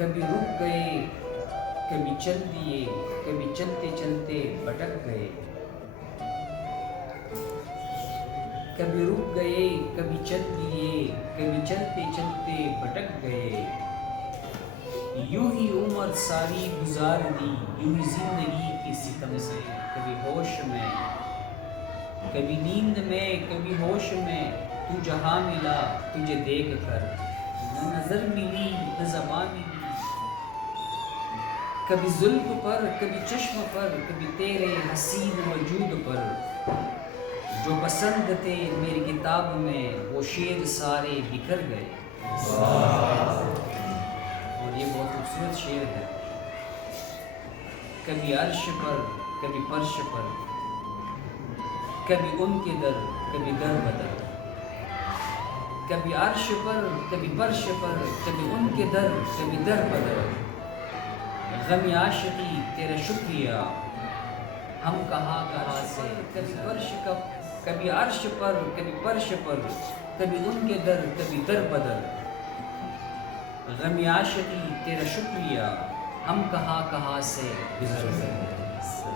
کبھی رک گئے کبھی چل دیے، کبھی چلتے چلتے بھٹک گئے، کبھی رک گئے کبھی چل دیے، کبھی چلتے چلتے بھٹک گئے، یوں ہی عمر ساری گزار دی، یوں ہی زندگی کی ستم سے، کبھی ہوش میں کبھی نیند میں کبھی ہوش میں، تو جہاں ملا تجھے دیکھ کر، نہ نظر ملی نہ زبان ملی، کبھی زلف پر کبھی چشم پر، کبھی تیرے حسین وجود پر، جو پسند تھے میری کتاب میں وہ شعر سارے بکھر گئے۔ اور یہ بہت خوبصورت شعر ہے۔ کبھی عرش پر کبھی فرش پر، کبھی ان کے در کبھی در بدر، کبھی عرش پر کبھی فرش پر، کبھی ان کے در کبھی در بدر، غم عاشقی تیرا شکریہ ہم کہاں کہاں سے، کبھی فرش کبھی عرش پر کبھی فرش پر، کبھی ان کے در کبھی در بدر، غم عاشقی تیرا شکریہ ہم کہاں کہاں سے گزر گئے۔